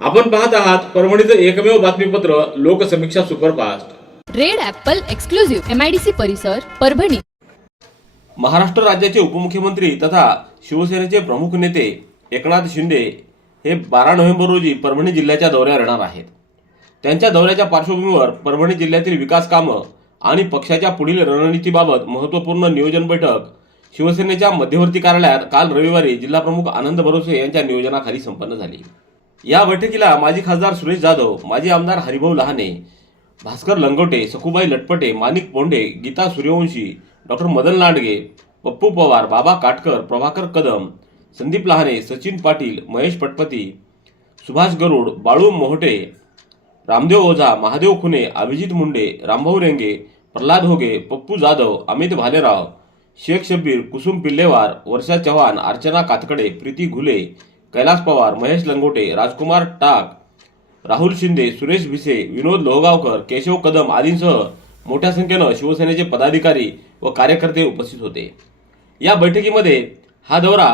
आपण पाहत आहात परभणीचं एकमेव बातमीपत्र Loksamiksha superfast. Red apple exclusive MIDC परिसर परभणी. महाराष्ट्र राज्याचे उपमुख्यमंत्री तथा शिवसेनेचे प्रमुख नेते एकनाथ शिंदे हे बारा नोव्हेंबर रोजी परभणी जिल्ह्याच्या दौऱ्यावर येणार आहेत. त्यांच्या दौऱ्याच्या पार्श्वभूमीवर परभणी जिल्ह्यातील विकास कामं आणि पक्षाच्या पुढील रणनीतीबाबत महत्त्वपूर्ण नियोजन बैठक शिवसेनेच्या मध्यवर्ती कार्यालयात काल रविवारी जिल्हाप्रमुख आनंद भरोसे यांच्या नियोजनाखाली संपन्न झाली. या बैठकीला माजी खासदार सुरेश जाधव माजी आमदार हरिभाऊ लहाने भास्कर लंगोटे सखुबाई लटपटे माणिक पोंडे गीता सूर्यवंशी डॉक्टर मदन लांडगे पप्पू पवार बाबा काटकर प्रभाकर कदम संदीप लहाने सचिन पाटील महेश पटपती सुभाष गरुड बाळू मोहटे रामदेव ओझा महादेव खुने अभिजित मुंडे रामभाऊ रेंगे प्रल्हाद होगे पप्पू जाधव अमित भालेराव शेख शब्बीर कुसुम पिल्लेवार वर्षा चव्हाण अर्चना कातकडे प्रीती घुले कैलास पवार महेश लंगोटे राजकुमार टाक राहुल शिंदे सुरेश भिसे विनोद लोहगावकर केशव कदम आदींसह मोठ्या संख्येनं शिवसेनेचे पदाधिकारी व कार्यकर्ते उपस्थित होते. या बैठकीमध्ये हा दौरा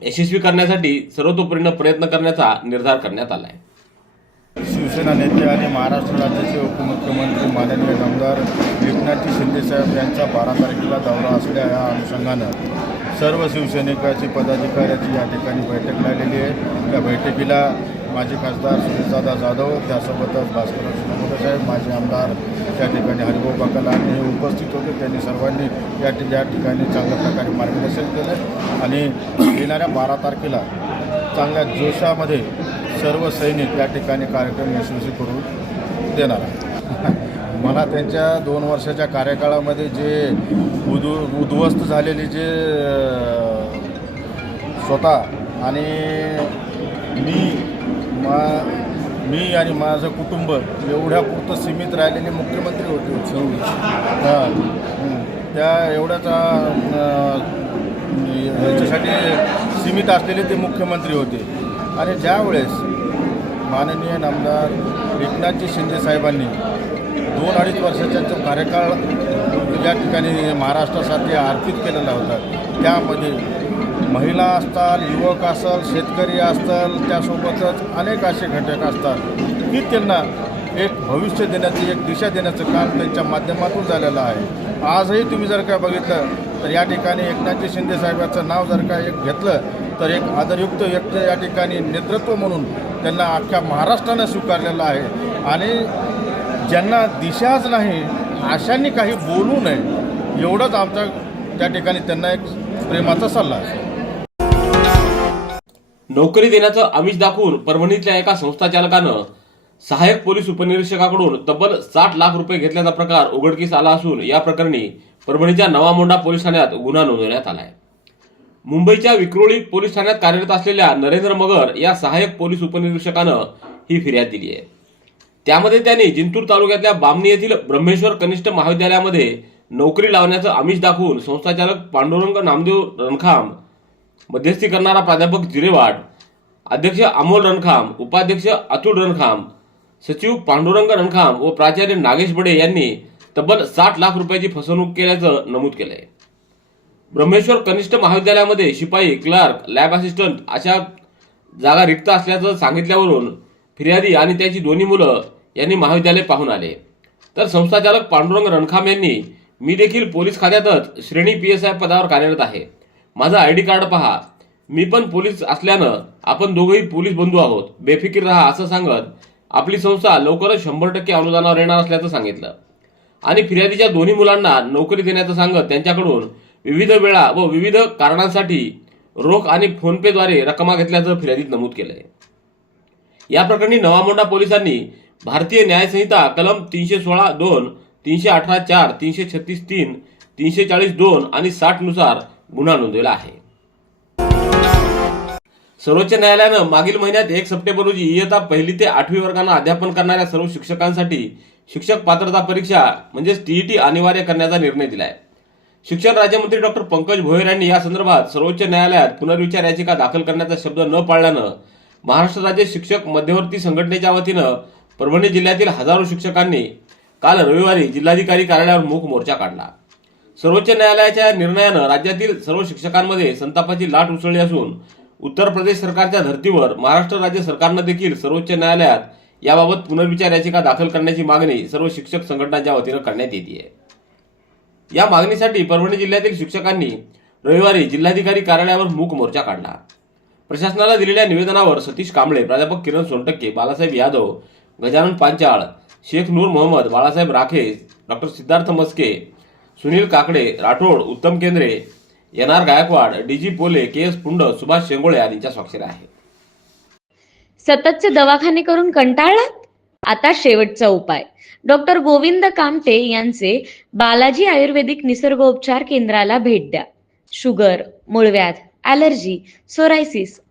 यशस्वी करण्यासाठी सर्वतोपरीनं प्रयत्न करण्याचा निर्धार करण्यात आला आहे शिवसेना नेते आणि महाराष्ट्र राज्याचे उपमुख्यमंत्री माननीय आमदार एकनाथजी शिंदेसाहेब यांचा बारा तारखेला दौरा असल्या या अनुषंगानं सर्व शिवसैनिकाची पदाधिकाऱ्याची या ठिकाणी बैठक लागलेली आहे. त्या बैठकीला माजी खासदार सुनीलदादा जाधव त्यासोबतच भास्कर साहेब माजी आमदार त्या ठिकाणी हरिभाऊ काका हे उपस्थित होते. त्यांनी सर्वांनी या या ठिकाणी चांगल्या प्रकारे मार्गदर्शन केलं आणि येणाऱ्या बारा तारखेला चांगल्या जोशामध्ये सर्व सैनिक या ठिकाणी कार्यक्रम यशस्वी करून देणार आहे मला त्यांच्या दोन वर्षाच्या कार्यकाळामध्ये जे उदु उद्ध्वस्त झालेले जे स्वतः आणि मी मा मी आणि माझं कुटुंब एवढ्यापुरतं सीमित राहिलेले मुख्यमंत्री होते. हां. त्या एवढ्याचा ह्याच्यासाठी याच्यासाठी सीमित असलेले ते मुख्यमंत्री होते. आणि ज्यावेळेस माननीय नामदार एकनाथजी शिंदे साहेबांनी दोन अडीच वर्षाचा जो कार्यकाळ या ठिकाणी महाराष्ट्रासाठी अर्पित केलेला होता त्यामध्ये महिला असतात युवक असल शेतकरी असतात त्यासोबतच अनेक असे घटक असतात. की त्यांना एक भविष्य देण्याची एक दिशा देण्याचं काम त्यांच्या माध्यमातून झालेलं आहे. आजही तुम्ही जर का बघितलं तर या ठिकाणी एकनाथजी शिंदे साहेबाचं नाव जर का एक घेतलं तर एक आदरयुक्त व्यक्ती या ठिकाणी नेतृत्व म्हणून त्यांना अख्ख्या महाराष्ट्रानं स्वीकारलेलं आहे. आणि ज्यांना दिशाच नाही अशांनी काही बोलू नये एवढंच आमचा त्या ठिकाणी त्यांना एक प्रेमाचा सल्ला आहे. नोकरी देण्याचं आमिष दाखवून परभणीतल्या एका संस्था चालकानं सहाय्यक पोलीस उपनिरीक्षकाकडून तब्बल साठ लाख रुपये घेतल्याचा प्रकार उघडकीस आला असून या प्रकरणी परभणीच्या नवामोंडा पोलीस ठाण्यात गुन्हा नोंदवण्यात आलाय. मुंबईच्या विक्रोळी पोलीस ठाण्यात कार्यरत असलेल्या नरेंद्र मगर या सहाय्यक पोलीस उपनिरीक्षकानं ही फिर्याद दिली आहे. त्यामध्ये त्यांनी जिंतूर तालुक्यातल्या बामणी येथील ब्रह्मेश्वर कनिष्ठ महाविद्यालयामध्ये नोकरी लावण्याचं आमिष दाखवून संस्थाचालक पांडुरंग नामदेव रणखाम मध्यस्थी करणारा प्राध्यापक जिरेवाड अध्यक्ष अमोल रणखाम उपाध्यक्ष अतुल रणखाम सचिव पांडुरंग रणखाम व प्राचार्य नागेश बडे यांनी तब्बल साठ लाख रुपयाची फसवणूक केल्याचं नमूद केलंय. ब्रह्मेश्वर कनिष्ठ महाविद्यालयामध्ये शिपाई क्लार्क लॅब असिस्टंट अशा जागा रिक्त असल्याचं सांगितल्यावरून फिर्यादी आणि त्याची दोन्ही मुलं यांनी महाविद्यालय पाहून आले. तर संस्थाचालक पांडुरंग रणखाम यांनी मी देखील पोलीस खात्यातच श्रेणी पी एस आय पदावर कार्यरत आहे. माझं आय डी कार्ड पहा. मी पण पोलीस असल्यानं आपण दोघंही पोलीस बंधू आहोत. बेफिकीर राहा असं सांगत आपली संस्था लवकरच शंभर टक्के अनुदानावर येणार असल्याचं सांगितलं. आणि फिर्यादीच्या दोन्ही मुलांना नोकरी देण्याचं सांगत त्यांच्याकडून विविध वेळा व विविध कारणांसाठी रोख आणि फोनपेद्वारे रकमा घेतल्याचं फिर्यादीत नमूद केलं आहे या प्रकरणी नवामोंडा पोलिसांनी भारतीय न्यायसंहिता कलम तीनशे सोळा दोन तीनशे अठरा चार तीनशे छत्तीस तीन तीनशे चाळीस दोन आणि साठनुसार गुन्हा नोंदवला आहे. सर्वोच्च न्यायालयानं मागील महिन्यात एक सप्टेंबर रोजी इयत्ता पहिली ते आठवी वर्गांना अध्यापन करणाऱ्या सर्व शिक्षकांसाठी शिक्षक पात्रता परीक्षा म्हणजेच टीईटी अनिवार्य करण्याचा निर्णय दिलाय. शिक्षण राज्यमंत्री डॉक्टर पंकज भोयर यांनी या संदर्भात सर्वोच्च न्यायालयात पुनर्विचार याचिका दाखल करण्याचा शब्द न पाळल्यानं महाराष्ट्र राज्य शिक्षक मध्यवर्ती संघटनेच्या वतीनं परभणी जिल्ह्यातील हजारो शिक्षकांनी काल रविवारी जिल्हाधिकारी कार्यालयावर मूक मोर्चा काढला. सर्वोच्च न्यायालयाच्या निर्णयानं राज्यातील सर्व शिक्षकांमध्ये संतापाची लाट उसळली असून उत्तर प्रदेश सरकारच्या धर्तीवर महाराष्ट्र राज्य सरकारनं देखील सर्वोच्च न्यायालयात याबाबत पुनर्विचार याचिका दाखल करण्याची मागणी सर्व शिक्षक संघटनांच्या वतीनं करण्यात येते आहे या मागणीसाठी परभणी जिल्ह्यातील शिक्षकांनी रविवारी जिल्हाधिकारी कार्यालयावर मूक मोर्चा काढला. प्रशासनाला दिलेल्या निवेदनावर सतीश कांबळे प्राध्यापक किरण Sontakke Balasaheb Yadav Gajanan Panchal Shaikh Noor Mohammad Balasaheb Rakhe doctor Siddharth Maske Sunil Kakde Rathod Uttam Kendre N R Gaikwad D G Pole K S Pund Subhash Shengole आदींच्या स्वाक्षऱ्या आहेत. सततचे दवाखाने करून कंटाळलात? आता शेवटचा उपाय. डॉक्टर गोविंद कामटे यांचे बालाजी आयुर्वेदिक निसर्गोपचार केंद्राला भेट द्या. शुगर मूळव्याध allergy psoriasis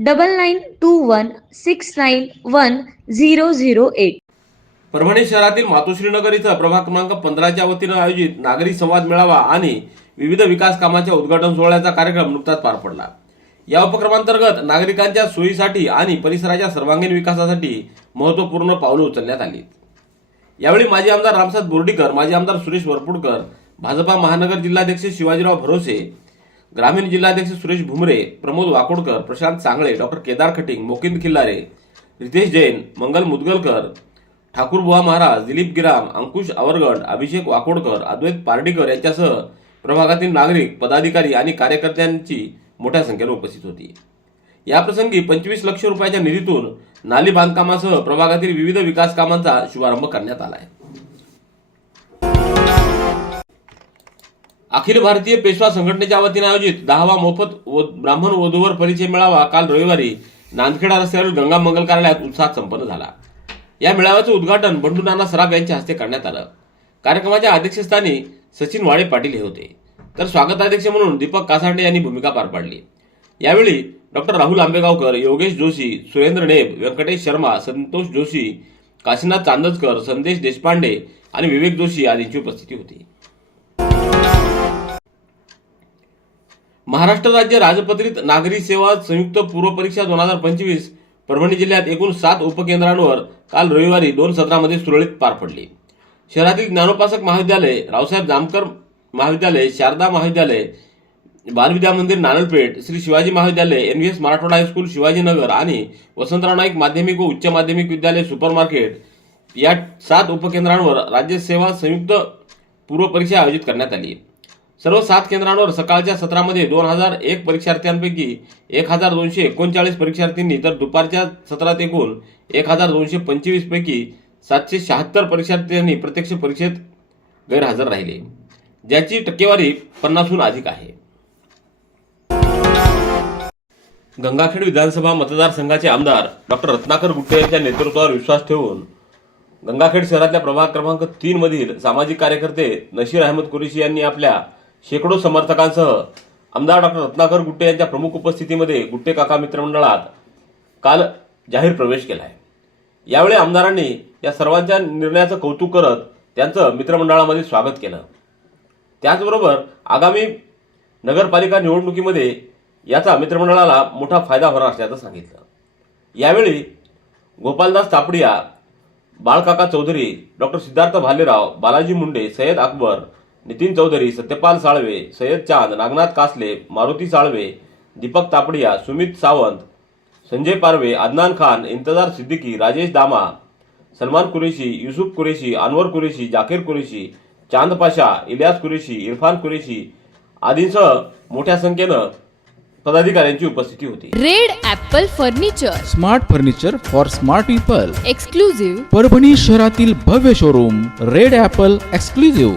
double nine two one six nine one zero zero eight Parbhani शहरातील मातोश्रीनगर इथं प्रभाग क्रमांक पंधराच्या वतीनं आयोजित नागरी संवाद मेळावा आणि विविध विकास कामाच्या उद्घाटन सोहळ्याचा कार्यक्रम नुकताच पार पडला. या उपक्रमांतर्गत नागरिकांच्या सोयीसाठी आणि परिसराच्या सर्वांगीण विकासासाठी महत्त्वपूर्ण पावलं उचलण्यात आली. यावेळी माजी आमदार रामसाद बोर्डीकर माजी आमदार सुरेश वरपुडकर भाजपा महानगर जिल्हाध्यक्ष शिवाजीराव भरोसे ग्रामीण जिल्हाध्यक्ष सुरेश भुमरे प्रमोद वाकोडकर प्रशांत सांगळे डॉक्टर केदार खटिंग मोकिंद खिल्लारे रितेश जैन मंगल मुदगलकर ठाकूरबुवा महाराज दिलीप गिराम अंकुश आवरगड अभिषेक वाकोडकर अद्वैत पार्डीकर यांच्यासह प्रभागातील नागरिक पदाधिकारी आणि कार्यकर्त्यांची मोठ्या संख्येने उपस्थित होती. याप्रसंगी पंचवीस लक्ष रुपयाच्या निधीतून नाली बांधकामासह प्रभागातील विविध विकास कामांचा शुभारंभ करण्यात आला आहे. अखिल भारतीय पेशवा संघटनेच्या वतीने आयोजित दहावा मोफत व- ब्राह्मण वधूवर परिचय मेळावा काल रविवारी नांदखेडा रस्त्यावरील गंगा मंगल कार्यालयात उत्साहात संपन्न झाला. या मेळाव्याचं उद्घाटन बंडू नाना सराफ यांच्या हस्ते करण्यात आलं. कार्यक्रमाच्या अध्यक्षस्थानी सचिन वाळे पाटील हे होते. तर स्वागताध्यक्ष म्हणून दीपक कासांडे यांनी भूमिका पार पाडली. यावेळी डॉक्टर राहुल आंबेगावकर योगेश जोशी सुरेंद्र नेब व्यंकटेश शर्मा संतोष जोशी काशीनाथ चांदजकर संदेश देशपांडे आणि विवेक जोशी आदींची उपस्थिती होती. महाराष्ट्र राज्य राजपत्रित नागरी सेवा संयुक्त पूर्व परीक्षा दोन हजार पंचवीस परभणी जिल्ह्यात एकूण सात उपकेंद्रांवर काल रविवारी दोन सत्रामध्ये सुरळीत पार पडली. शहरातील ज्ञानोपासक महाविद्यालय रावसाहेब जामकर महाविद्यालय शारदा महाविद्यालय बालविद्या मंदिर नानलपेठ श्री शिवाजी महाविद्यालय N V S Marathwada high school Shivajinagar आणि वसंतराव नाईक माध्यमिक व उच्च माध्यमिक विद्यालय सुपर मार्केट या सात उपकेंद्रांवर राज्य सेवा संयुक्त पूर्व परीक्षा आयोजित करण्यात आली. सर्व सात केंद्रांवर सकाळच्या सत्रामध्ये दोन हजार एक परीक्षार्थ्यांपैकी एक हजार दोनशे एकोणचाळीस परीक्षार्थींनी तर दुपारच्या सत्रात एकूण एक हजार दोनशे पंचवीस पैकी सातशे शहात्तर परीक्षार्थ्यांनी प्रत्यक्ष परीक्षेत गैरहजर राहिले ज्याची टक्केवारी पन्नासहून अधिक आहे. गंगाखेड विधानसभा मतदारसंघाचे आमदार डॉक्टर रत्नाकर गुट्टे यांच्या नेतृत्वावर विश्वास ठेवून गंगाखेड शहरातल्या प्रभाग क्रमांक तीनमधील सामाजिक कार्यकर्ते नशीर अहमद कुरेशी यांनी आपल्या शेकडो समर्थकांसह आमदार डॉक्टर रत्नाकर गुट्टे यांच्या प्रमुख उपस्थितीमध्ये गुट्टे काका मित्रमंडळात काल जाहीर प्रवेश केला आहे यावेळी आमदारांनी या सर्वांच्या निर्णयाचं कौतुक करत त्यांचं मित्रमंडळामध्ये स्वागत केलं. त्याचबरोबर आगामी नगरपालिका निवडणुकीमध्ये याचा मित्रमंडळाला मोठा फायदा होणार असल्याचं सांगितलं. यावेळी गोपालदास तापडिया बाळकाका चौधरी डॉक्टर सिद्धार्थ भालेराव बालाजी मुंडे सय्यद अकबर नितीन चौधरी सत्यपाल साळवे सय्यद चांद नागनाथ कासले मारुती साळवे दीपक तापडिया सुमित सावंत संजय पारवे अदनान खान इंतजार सिद्दीकी राजेश दामा सलमान कुरेशी युसुफ कुरेशी अनवर कुरेशी जाकीर कुरेशी चांद पाशा इलियास कुरेशी इरफान कुरेशी आदींसह मोठ्या संख्येनं पदाधिकाऱ्यांची उपस्थिती होती. Red Apple furniture. Smart furniture for smart people. Exclusive Parbhani शहरातील भव्य शोरूम रेड ॲपल एक्सक्लुझिव्ह.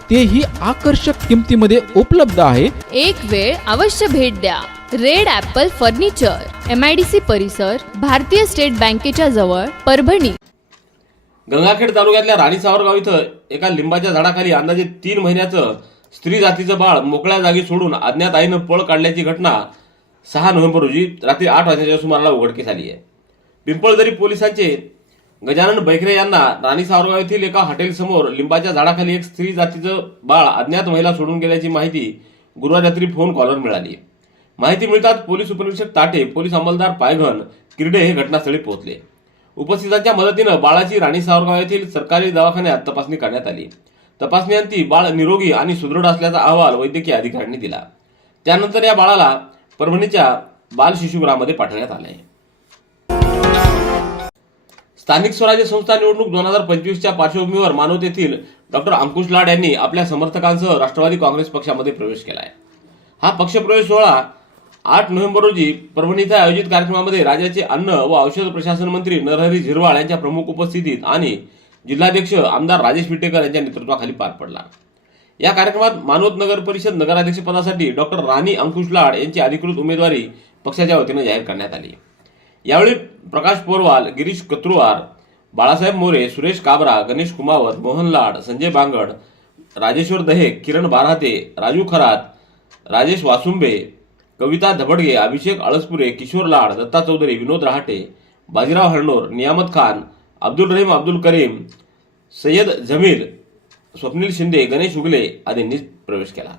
तेही आकर्षक किमतीमध्ये उपलब्ध आहे. एक वेळ अवश्य भेट द्या. Red apple furniture M I D C परिसर भारतीय स्टेट बँकेच्या जवळ परभणी. गंगाखेड तालुक्यातल्या राणी सावरगाव इथं एका लिंबाच्या झाडाखाली अंदाजे तीन महिन्याचं स्त्री जातीचं बाळ मोकळ्या जागी सोडून अज्ञात आईनं पळ काढल्याची घटना सहा नोव्हेंबर रोजी रात्री आठ वाजण्याच्या सुमाराला उघडकीस आली आहे. पिंपळदरी पोलिसांचे गजानन बैखरे यांना राणी सावरगाव येथील एका हॉटेलसमोर लिंबाच्या झाडाखाली एक स्त्री जातीचं बाळ अज्ञात महिला सोडून गेल्याची माहिती गुरुवार रात्री फोन कॉलवर मिळाली. माहिती मिळताच पोलीस उपनिरीक्षक ताटे पोलीस अंमलदार पायघन किरडे हे घटनास्थळी पोहोचले. उपस्थितांच्या मदतीनं बाळाची राणी सावरगाव येथील सरकारी दवाखान्यात तपासणी करण्यात आली. तपासणीअंती बाळ निरोगी आणि सुदृढ असल्याचा अहवाल वैद्यकीय अधिकाऱ्यांनी दिला. त्यानंतर या बाळाला परभणीच्या बाल शिशुगृहामध्ये पाठवण्यात आले स्थानिक स्वराज्य संस्था निवडणूक दोन हजार पंचवीसच्या पार्श्वभूमीवर मानवत येथील डॉक्टर अंकुश लाड यांनी आपल्या समर्थकांसह राष्ट्रवादी काँग्रेस पक्षामध्ये प्रवेश केला आहे हा पक्षप्रवेश सोहळा आठ नोव्हेंबर रोजी परभणी इथं आयोजित कार्यक्रमामध्ये राज्याचे अन्न व औषध प्रशासन मंत्री नरहरी झिरवाळ यांच्या प्रमुख उपस्थितीत आणि जिल्हाध्यक्ष आमदार राजेश विटेकर यांच्या नेतृत्वाखाली पार पडला. या कार्यक्रमात मानवत नगर परिषद नगराध्यक्षपदासाठी डॉक्टर राणी अंकुश लाड यांची अधिकृत उमेदवारी पक्षाच्या वतीनं जाहीर करण्यात आली. यावेळी प्रकाश पोरवाल गिरीश कत्रुवार बाळासाहेब मोरे सुरेश काबरा गणेश कुमावत मोहन लाड संजय बांगड राजेश्वर दहे किरण बाराते राजू खरात राजेश वासुंबे कविता धबडगे अभिषेक अळसपुरे किशोर लाड दत्ता चौधरी विनोद रहाटे बाजीराव हरणोर नियामत खान अब्दुल रहीम अब्दुल करीम सय्यद जमीर स्वप्नील शिंदे गणेश उगले आदींनी प्रवेश केला.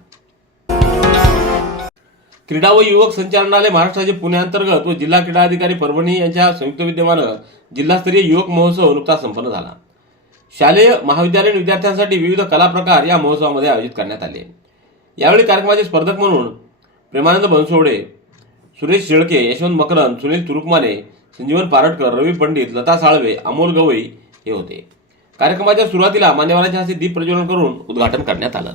क्रीडा व युवक संचालनालय महाराष्ट्राचे पुण्याअंतर्गत व जिल्हा क्रीडा अधिकारी परभणी यांच्या संयुक्त विद्यमानं जिल्हास्तरीय युवक महोत्सव नुकताच संपन्न झाला. शालेय महाविद्यालयीन विद्यार्थ्यांसाठी विविध कला प्रकार या महोत्सवामध्ये आयोजित करण्यात आले. यावेळी कार्यक्रमाचे स्पर्धक म्हणून प्रेमानंद बनसोडे सुरेश शेळके यशवंत मकरन सुनील तुरुकमाने संजीवन पारटकर रवी पंडित लता साळवे अमोल गवई हे होते. कार्यक्रमाच्या सुरुवातीला मान्यवरांच्या हस्ते दीप प्रज्वलन करून उद्घाटन करण्यात आलं.